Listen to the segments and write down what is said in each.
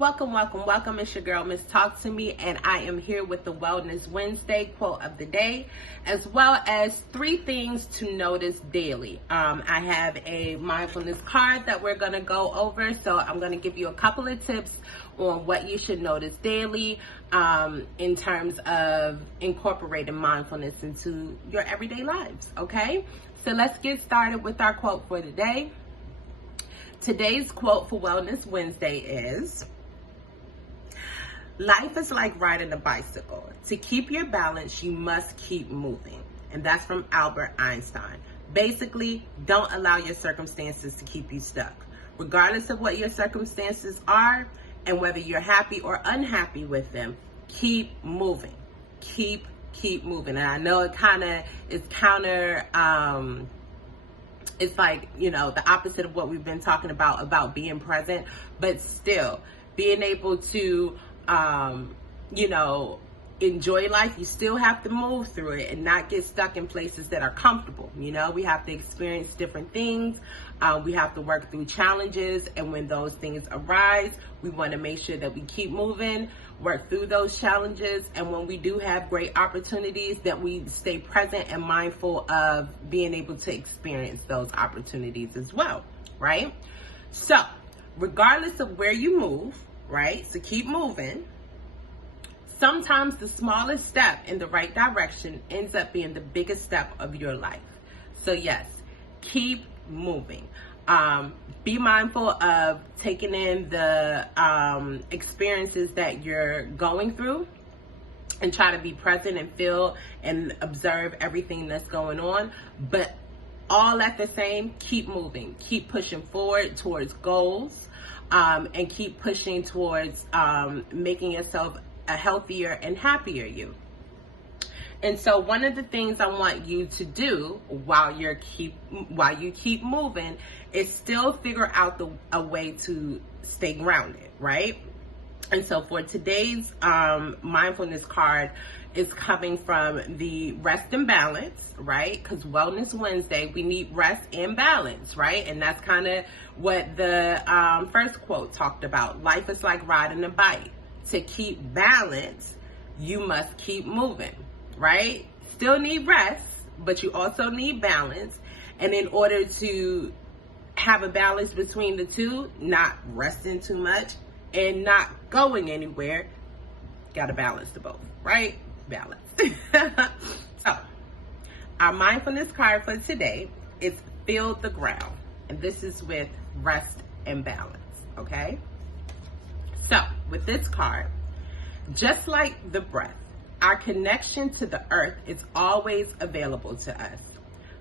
Welcome, welcome, welcome. It's your girl, Miss Talk to Me, and I am here with the Wellness Wednesday quote of the day, as well as 3 things to notice daily. I have a mindfulness card that we're going to go over, so I'm going to give you a couple of tips on what you should notice daily in terms of incorporating mindfulness into your everyday lives, okay? So let's get started with our quote for the day. Today's quote for Wellness Wednesday is, "Life is like riding a bicycle. To keep your balance, you must keep moving." And that's from Albert Einstein. Basically, don't allow your circumstances to keep you stuck. Regardless of what your circumstances are and whether you're happy or unhappy with them, keep moving. Keep moving. And I know it kind of is counter, it's like, the opposite of what we've been talking about being present, but still being able to enjoy life. You still have to move through it and not get stuck in places that are comfortable. We have to experience different things. We have to work through challenges. And when those things arise, we want to make sure that we keep moving, work through those challenges. And when we do have great opportunities, that we stay present and mindful of being able to experience those opportunities as well, right? So regardless of where you move, right? So keep moving. Sometimes the smallest step in the right direction ends up being the biggest step of your life. So yes, keep moving. Be mindful of taking in the experiences that you're going through and try to be present and feel and observe everything that's going on. But all at the same, keep moving. Keep pushing forward towards goals. And keep pushing towards making yourself a healthier and happier you. And so one of the things I want you to do while you keep moving is still figure out a way to stay grounded, right? And so for today's mindfulness card is coming from the rest and balance, right? Because Wellness Wednesday, we need rest and balance, right? And that's kind of what the first quote talked about. Life is like riding a bike. To keep balance, you must keep moving, right? Still need rest, but you also need balance. And in order to have a balance between the two, not resting too much and not going anywhere, gotta balance the both, right? Balance. So, our mindfulness card for today is Feel the Ground. And this is with rest and balance, okay? So, with this card, just like the breath, our connection to the earth is always available to us.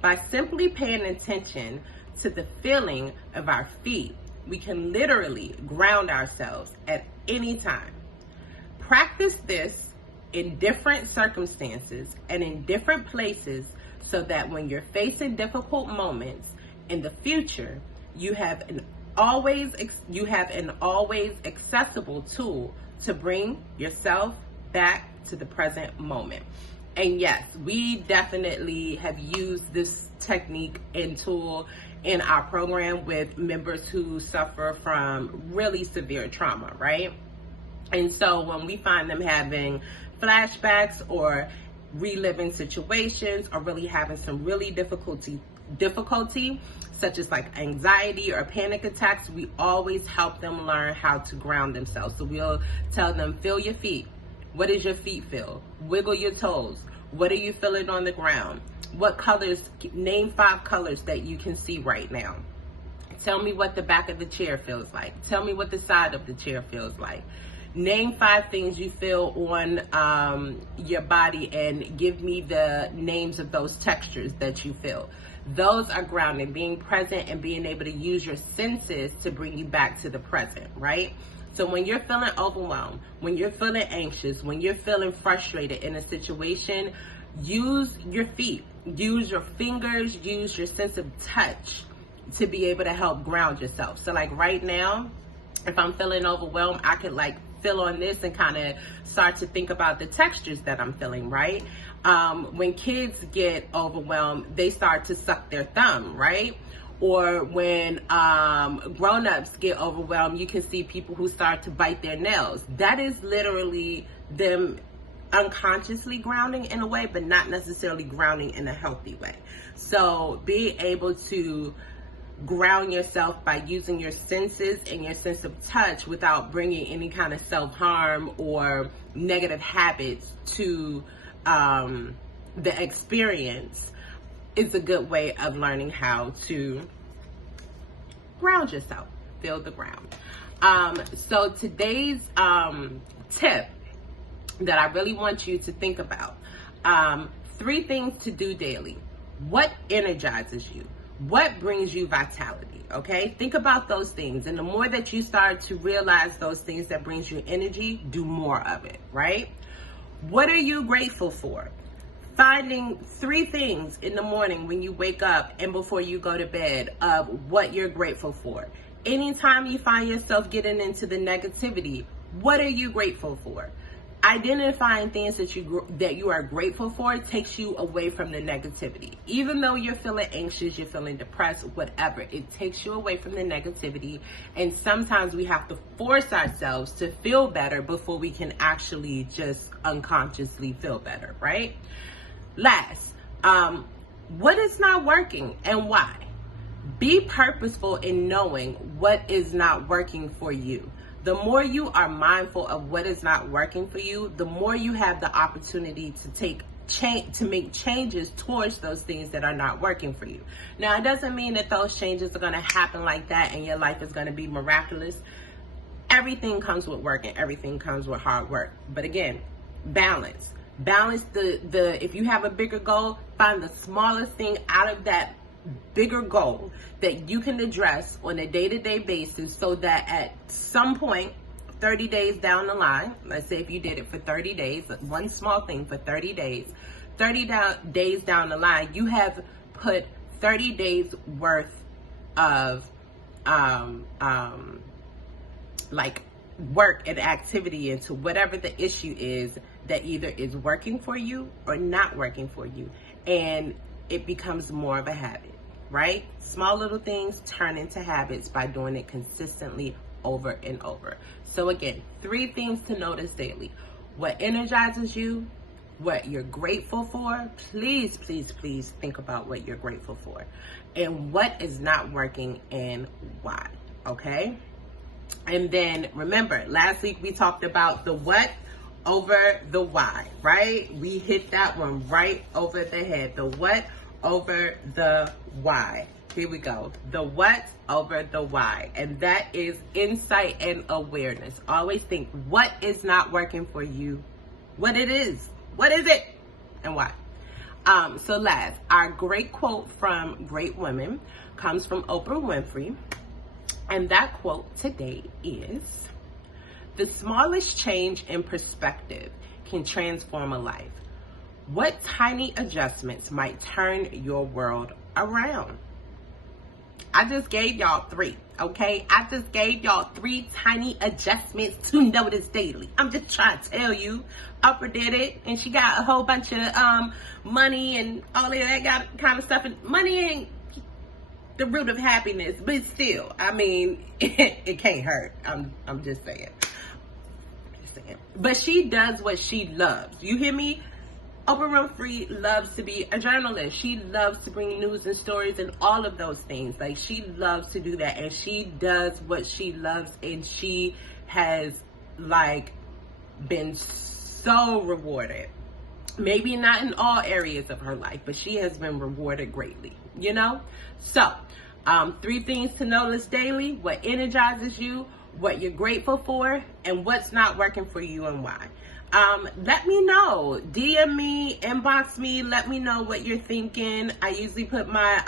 By simply paying attention to the feeling of our feet, we can literally ground ourselves at any time. Practice this in different circumstances and in different places so that when you're facing difficult moments in the future, you have an always accessible tool to bring yourself back to the present moment. And yes, we definitely have used this technique and tool in our program with members who suffer from really severe trauma, right? And so when we find them having flashbacks or reliving situations or really having some really difficulty such as like anxiety or panic attacks, we always help them learn how to ground themselves. So we'll tell them, feel your feet. What does your feet feel? Wiggle your toes. What are you feeling on the ground? What colors? Name 5 colors that you can see right now. Tell me what the back of the chair feels like. Tell me what the side of the chair feels like. Name 5 things you feel on your body and give me the names of those textures that you feel. Those are grounding, being present and being able to use your senses to bring you back to the present, right? So when you're feeling overwhelmed, when you're feeling anxious, when you're feeling frustrated in a situation, use your feet, use your fingers, use your sense of touch to be able to help ground yourself. So like right now, if I'm feeling overwhelmed, I could like feel on this and kind of start to think about the textures that I'm feeling, right? When kids get overwhelmed, they start to suck their thumb, right? Or when grown-ups get overwhelmed, you can see people who start to bite their nails. That is literally them unconsciously grounding in a way, but not necessarily grounding in a healthy way. So being able to ground yourself by using your senses and your sense of touch without bringing any kind of self-harm or negative habits to the experience is a good way of learning how to ground yourself, build the ground. So today's tip that I really want you to think about, 3 things to do daily. What energizes you? What brings you vitality? Okay, think about those things, and the more that you start to realize those things that brings you energy, do more of it, right? What are you grateful for? Finding 3 things in the morning when you wake up and before you go to bed of what you're grateful for. Anytime you find yourself getting into the negativity, what are you grateful for? Identifying things that you are grateful for takes you away from the negativity. Even though you're feeling anxious, you're feeling depressed, whatever, it takes you away from the negativity. And sometimes we have to force ourselves to feel better before we can actually just unconsciously feel better, right? Last, what is not working and why? Be purposeful in knowing what is not working for you. The more you are mindful of what is not working for you, the more you have the opportunity to make changes towards those things that are not working for you. Now, it doesn't mean that those changes are going to happen like that and your life is going to be miraculous. Everything comes with work and everything comes with hard work. But again, balance if you have a bigger goal, find the smallest thing out of that bigger goal that you can address on a day-to-day basis, so that at some point 30 days down the line, let's say if you did it for 30 days, one small thing for 30 days, days down the line, you have put 30 days worth of like work and activity into whatever the issue is that either is working for you or not working for you, and it becomes more of a habit, right? Small little things turn into habits by doing it consistently over and over. So again, 3 things to notice daily. What energizes you, what you're grateful for. Please, please, please think about what you're grateful for, and what is not working and why, okay? And then remember, last week we talked about the what over the why, right? We hit that one right over the head. The what over the why. Here we go. The what over the why. And that is insight and awareness. Always think what is not working for you, what it is. What is it and why? So last, our great quote from great women comes from Oprah Winfrey. And that quote today is, "The smallest change in perspective can transform a life. What tiny adjustments might turn your world around?" I just gave y'all 3, okay? I just gave y'all 3 tiny adjustments to notice daily. I'm just trying to tell you, Oprah did it, and she got a whole bunch of money and all of that kind of stuff. And money ain't the root of happiness, but still, I mean, it can't hurt. I'm just saying. But she does what she loves. You hear me? Oprah Winfrey loves to be a journalist. She loves to bring news and stories and all of those things. Like, she loves to do that, and she does what she loves, and she has like been so rewarded. Maybe not in all areas of her life, but she has been rewarded greatly, you know? So, 3 things to notice daily: what energizes you, what you're grateful for, and what's not working for you and why. Let me know. DM me, inbox me, let me know what you're thinking. I usually put my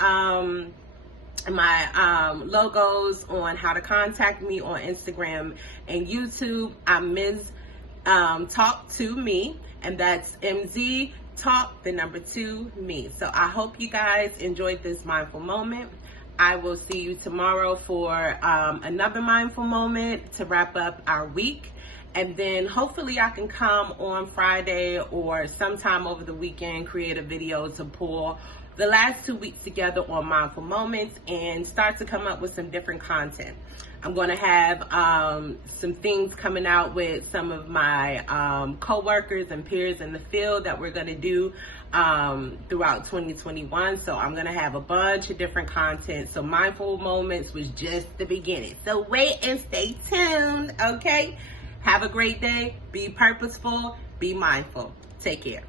logos on how to contact me on Instagram and YouTube. I'm Ms. Talk to Me, and that's MZ Talk, the number 2, me. So I hope you guys enjoyed this mindful moment. I will see you tomorrow for another mindful moment to wrap up our week. And then hopefully I can come on Friday or sometime over the weekend, create a video to pull the last 2 weeks together on Mindful Moments and start to come up with some different content. I'm going to have some things coming out with some of my co-workers and peers in the field that we're going to do throughout 2021. So I'm going to have a bunch of different content. So Mindful Moments was just the beginning. So wait and stay tuned, okay? Have a great day. Be purposeful. Be mindful. Take care.